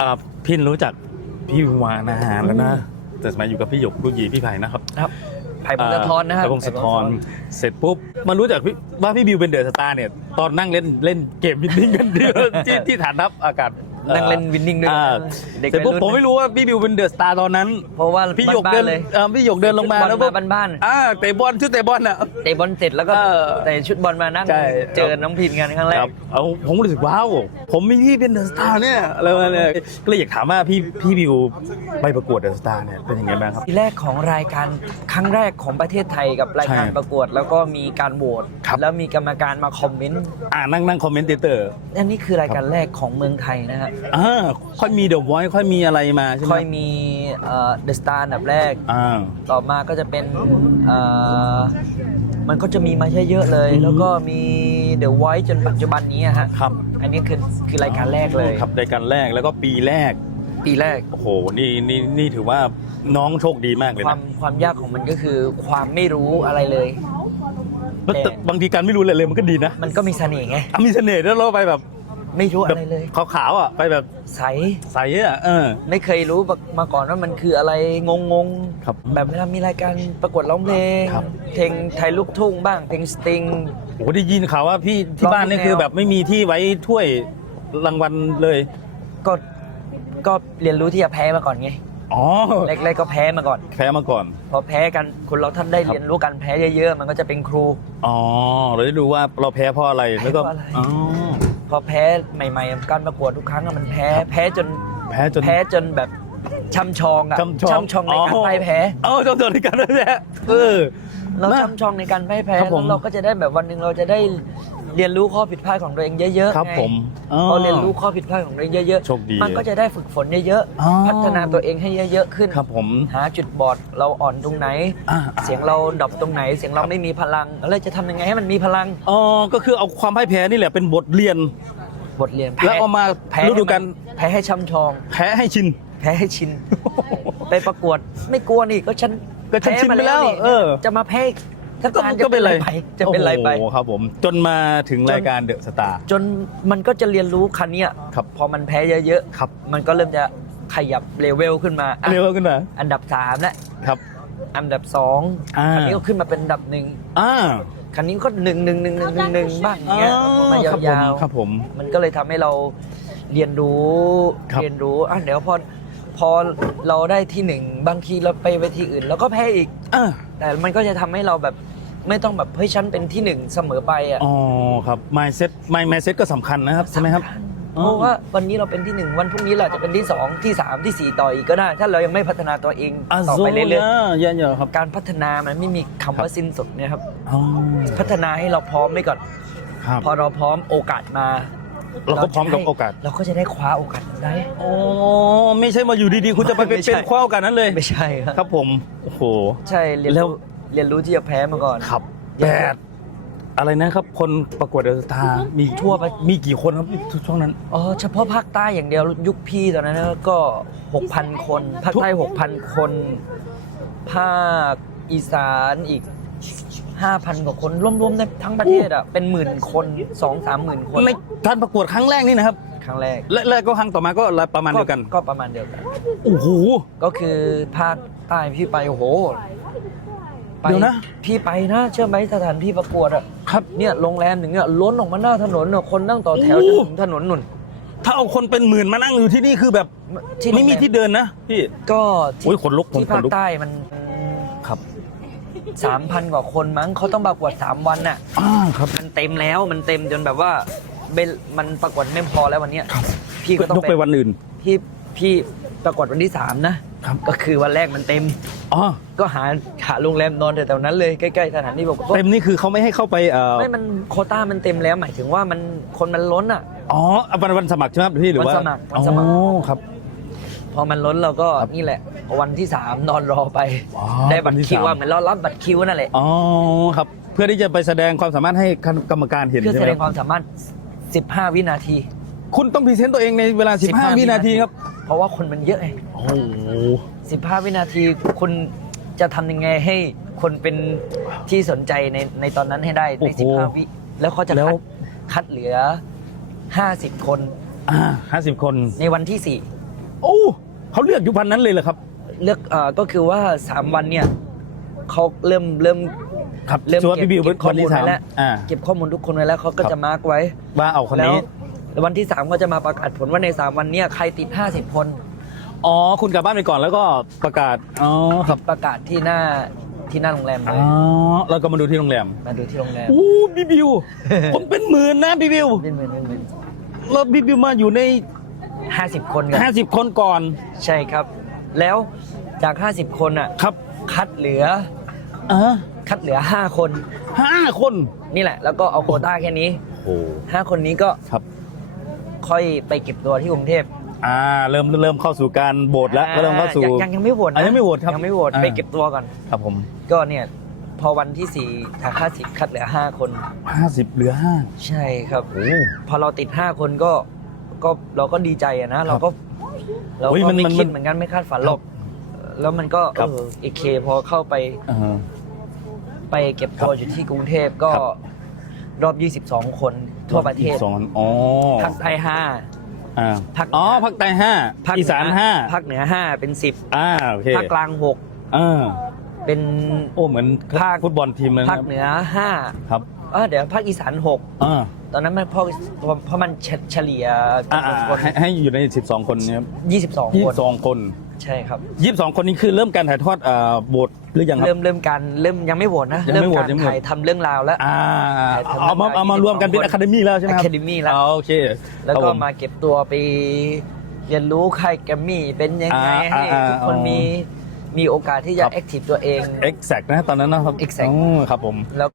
อ่าพี่รู้จักพี่วานานแล้วนะแต่สมัยอยู่กับพี่หยกลูกหยีพี่ไผ่นะครับครับไผ่พงศธรนะครับไผ่พงศธรเสร็จปุ๊บมารู้จักพี่ว่าพี่บิวเป็นเดอะสตาร์เนี่ยตอนนั่งเล่นเล่นเกมวินนิ่งกันที่ที่ที่ฐานทัพอากาศ นั่งเล่นวินนิ่งด้วยอ่าเด็กเสร็จปุ๊บวัยผรุ่มนไม่รู้ว่าพี่บิวเป็นเดอะสตาร์ตอนนั้น เพราะว่าพี่หยกเดินบ้าๆเลยเอ่อพี่หยกเดินลงมาชุดแล้วบปุ๊อบลมาบ้านๆอ่าเตะบอลชุดเตะบอลอะเตะบอลเสร็จแล้วก็เออใส่ชุดบอลมานั่งใช่เจอน้องพินกันครั้งแรคกรับเอาผมรู้สึกว้าวผมมีพี่เป็นเดอะสตาร์เนี่ยอะไรประมาณเนี่ยก็เลยอยากถามว่าพี่พี่บิวไปประกวดเดอะสตาร์เนี่ยเป็นยังไงบ้างครับที่แรกของรายการครั้งแรกของประเทศไทยกับรายการใช่ประกวด แล้วก็มีการโหวตครับแล้วมีกรรมการมาคอมเมนต์อ่านั่งนั่งคอมเมนเตอร์อันนี้คือรายการแรกของเมืองไทยนะครับอ่าค่อยมีเดอะไวท์ค่อยมีอะไรมาใช่ไหมค่อยมีเดอะสตาร์อันดับแรก อ่า ต่อมาก็จะเป็นเอ่อมันก็จะมีมาเยอะๆเลยอืมแล้วก็มีเดอะไวท์จนปัจจุบันนี้อะฮะ ครับอันนี้คือคือรายการแรกเลย ครับรายการแรกแล้วก็ปีแรก ปีแรก โอ้โห นี่นี่นี่ถือว่าน้องโชคดีมากเลยความนะความยากของมันก็คือความไม่รู้อะไรเลยแต่แต่บางทีการไม่รู้อะไรเลยมันก็ดีนะ มันก็มีเสน่ห์ไง อะมีเสน่ห์แล้วเราไปแบบ ไม่รู้แบอะบไรเลย ขาวๆอะไปแบบใส ใสอะเออ ไม่เคยรู้มาก่อนว่ามันคืออะไรงงงๆครับแบบเวลามีรายการประกวดร้องเพลง ครับ เพลงไทยลูกทุ่งบ้างเพลงสตริง โอ้โหได้ยินข่าวว่าพี่ที่ร้องบ้านนี่แนวคือแบบไม่มีที่ไว้ถ้วยรางวัลเลย ก็ก็เรียนรู้ที่จะแพ้มาก่อนไงอ๋อแรกๆก็แพ้มาก่อน แพ้มาก่อน พอแพ้กันคนเราท่านได้ครับเรียนรู้การแพ้เยอะๆ มันก็จะเป็นครู อ๋อ เราได้รู้ว่าเราแพ้เพราะอะไรแล้วก็แพ้เพราะอะไร อ๋อ พอแพ้ใหม่ๆการประกวดทุกครั้งอะมันแพ้ครับแพ้จนแพ้จน แพ้จนแบบช่ำชองอะช่ำชองชองในการพ่ายแพ้ เออช่ำชองในการพ่ายแพ้เออ เรานะช่ำชองในการพ่ายแพ้ครับผมแล้วเราก็จะได้แบบวันหนึ่งเราจะได้ เรียนรู้ข้อผิดพลาดของตัวเองเยอะๆครับไงผมอ๋อ พอเรียนรู้ข้อผิดพลาดของตัวเองเยอะโชคดีมันก็จะได้ฝึกฝนเยอะอ๋อ ๆ พัฒนาตัวเองให้เยอะๆขึ้น ครับผมหาจุดบอดเราอ่อนตรงไหน อ่าเสียงเราดรอปตรงไหน เสียงเราไม่มีพลังแล้วจะทำยังไงให้มันมีพลังอ๋อก็คือเอาความพ่ายแพ้นี่แหละเป็นบทเรียน บทเรียนแล้วเอามาแพ้ฤดูกาล แพ้ให้ช่ำชอง แพ้ให้ชิน แพ้ให้ชิน ไปประกวดไม่กลัวนี่ก็ฉันก็ฉันชินไปแล้วนี่เออ จะมาแพ้ ถ้าก็การก็จะเป็เป็นนไรไรไปจะเป็นไรไปโอ้โหครับผมจนมาถึงรายการเดอะสตาร์จนมันก็จะเรียนรู้คันเนี้ยครับพอมันแพ้เยอะครับๆมันก็เริ่มจะขยับเลเวลขึ้นมาอะเร็วขึ้นมา อันดับสามแล้วครับอันดับสองอ่าคันนี้ก็ขึ้นมาเป็นอันดับหนึ่งอ่าคันนี้ก็หนึ่งหนึ่งหนึ่งหนึ่งหนึ่งหนึ่งบ้างอย่างเงี้ยมาครับผมยาวครับผมๆมันก็เลยทำให้เราเรียนรู้ครับเรียนรู้อะเดี๋ยวพอพอเราได้ที่หนึ่งบางทีเราไปเวทีอื่นเราก็แพ้อีกอ่า แต่มันก็จะทำให้เราแบบไม่ต้องแบบเฮ้ยฉันเป็นที่หนึ่งเสมอไปอะอ๋อครับ mindset my mindset ก็สำคัญนะครับใช่ไหมครับสำญอ๋อเพราะว่าวันนี้เราเป็นที่หนึ่งวันพรุ่งนี้เราอาจจะเป็นที่สองที่สามที่สี่ต่ออีกก็ได้ ถ้าเรายังไม่พัฒนาตัวเองอะต่อไปเรื่อยเยอะๆครับๆการพัฒนามันไม่มีคำครัว่าบสิ้นสุดเนะครับอ๋อพัฒนาให้เราพร้อมไว้ก่อนครับพอเราพร้อมโอกาสมา เราก็พร้อมกับโอกาส เราก็จะได้คว้าโอกาสนั้นได้ โอ้ไม่ใช่มาอยู่ดีๆ คุณจะไปเป็นไม่ใช่ เป็นคว้าโอกาสนั้นเลย ไม่ใช่ครับ ครับผมโอ้โห ใช่เรียนแล้ว รู้เรียนรู้ที่จะแพ้มาก่อน ครับแต่อะไรนะครับ คนประกวดเดอะสตาร์มีทั่วประมีกี่คนครับช่วงนั้น อ๋อเฉพาะภาคใต้อย่างเดียวยุคพี่ตอนนั้นก็ 6,000 คน ภาคใต้ 6,000 คน ภาคอีสานอีก 5,000 กว่าคนรวมๆในทั้งประเทศอะเป็นหมื่นคน2 3หมื่นคนในการประกวดครั้งแรกนี่นะครับ ครั้งแรกและและก็ครั้งต่อมาก็ประมาณเดียวกันก็ประมาณเดียวกัน โอ้โหก็คือภาคใต้พี่ไปโอ้โหไปเดี๋ยวนะ พี่ไปนะเชื่อไหมสถานที่ประกวดอะครับเนี่ยโรงแรมหนึ่งเนี่ยล้นออกมาหน้าถนนน่ะคนนั่งต่อแถวโอ้จนถึงถนนนุ่น ถ้าเอาคนเป็นหมื่นมานั่งอยู่ที่นี่คือแบบที่ไม่มีที่เดินนะพี่ก็โอ้ยขนลุกผมที่ขภานคลุกใต้มันครับ สามพันกว่าคนมั้งเขาต้องประกวดสามวันน่ะอ่าครับ มันเต็มแล้วมันเต็มจนแบบว่าเบนมันประกวดไม่พอแล้ววันเนี้ยครับ พี่ก็ต้องยกไปวันอื่น พี่พี่ประกวดวันที่สามนะครับ ก็คือวันแรกมันเต็ม อ๋อก็หาหาโรงแรมนอนแถวๆนั้นเลยใกล้ๆสถานที่ประกวดเต็มนี่คือเขาไม่ให้เข้าไปเอ่อไม่มันโควต้ามันเต็มแล้วหมายถึงว่ามันคนมันล้นอะ อ๋อวันวันสมัครใช่ไหมครับพี่หรือว่าวันสมัครวันสมัคร อ๋อครับ พอมันล้นเราก็นี่แหละ วันที่สามนอนรอไป อ๋อได้บัตวันรที่คิวสามว่าเหมือนเรารับบัตรคิวนั่นแหละอ๋อครับ เพื่อที่จะไปแสดงความสามารถให้คณะกรรมการเห็นเพื่อใช่แสไหมดงความสามารถ 15 วินาที คุณต้องพรีเซนต์ตัวเองในเวลา15 วินาทีครับเพราะว่าคนมันเยอะไงโอ้โห15 วินาทีคุณจะทำยังไงให้คนเป็นที่สนใจในในตอนนั้นให้ได้ใน 15 วิแล้วเขาจะแล้คัวดคัดเหลือ 50 คนอ่าห้าสิบคนในวันที่โอ้เขาเลือกอยู่พันนั้นเลยเหรอครับ เลือกเอ่อก็คือว่า3วันเนี่ยเขาเริ่มเริ่มครับเริ่มชัวร์เก็บพี่บิวเก็บข้อวันมูลที่สามไว้แล้วอ่า เก็บข้อมูลทุกคนไว้แล้วเขาก็ครับ จะมาร์กไว้ ว่าเอาคนแล้วนี้วันที่3ก็จะมาประกาศผลว่าใน 3 วันเนี้ใครติด 50 คนอ๋อ คุณกลับบ้านไปก่อนแล้วก็ประกาศ อ๋อครับประกาศที่หน้าที่หน้าโรงแรมเลอ๋ยอแล้วก็มาดูที่โรงแรมมาดูที่โรงแรมอู้พี่บิว ผมเป็นหมื่นนะพี่บิวเป็นเหมือนเป็นเหมือนแล้วพี่บิวมาอยู่ใน ห้าสิบคนกัน50 คนก่อน ใช่ครับ แล้ว จาก 50 คนอะครับคัดเหลืออ่าคัดเหลือ 5 คน ห้าคนนี่แหละ แล้วก็เอาโควต้าแค่นี้ โอ้5คนนี้ก็ครับ ค่อยไปเก็บตัวที่กรุงเทพอ่าเริ่มเริ่มเข้าสู่การโบสแล้วก็เริ่มเข้าสู่ ยังยังยังไม่โหวตอะนะยังไม่โหวตครับยังไม่โหวตอ่า ไปเก็บตัวก่อน ครับผมก็เนี่ย พอวันที่4จาก50 คัดเหลือ 5 คน50เหลือ5ใช่ครับ โอ้ พอเราติด 5 คนก็ก็เราก็ดีใจอะนะ เราก็เราเฮ้ยก็มันไม่มันคิดมัน เหมือนกันไม่คาดฝันหรอก แล้วมันก็ครับเออเอเคพอเข้าไปอ่าไปเก็บตัวอยู่ที่กรุงเทพก็ครับ รอบ 22 คนทั่วประเทศสองอ๋อภาคใต้ห้าอ่าภาค อ๋อภาคใต้ห้าภาคอีสานห้าภาคเหนือ 5 เป็น อ่าโอเค10 ภาคกลาง อ่า6 เป็น โอ้เหมือนภาค ฟุตบอลทีมเลยนะภาคเหนือครับ5เออเดี๋ยวภาคอีสาน อ่า6 ตอนนั้นมันเพราะเพราะมันเฉเฉลี่ยอ่าจำนวนคนให้ให้อยู่ใน 12 คนเนี้ครับ22ยี่คสินบสองคน ใช่ครับ ยี่สิบสองคนนี้คือเริ่มการถ่ายทอดอ่าบทหรือยังครัเริ่บ มเริ่มการเริ่มยังไม่โหวตนะยังไม่โหวตเริ่ยังมไม่โหวตการถ่ายทำเรื่องราวแล้ว อ่าถ่ายทำเอามาเอามารวมกันเป็น22อะคาเดมี่แล้วใช่ไหมครับ Academy แล้ว อ๋อโอเคแล้วครับก็ผมมาเก็บตัวไปเรียนรู้ค่ายแกรมมี่เป็นยังไงอ่าให้อ่าทุกคนอ๋อมีมีโอกาสที่จะครับแอคทีฟตัวเอง exact นะตอนนั้นนะครับ Exact อ๋อครับผม แล้ว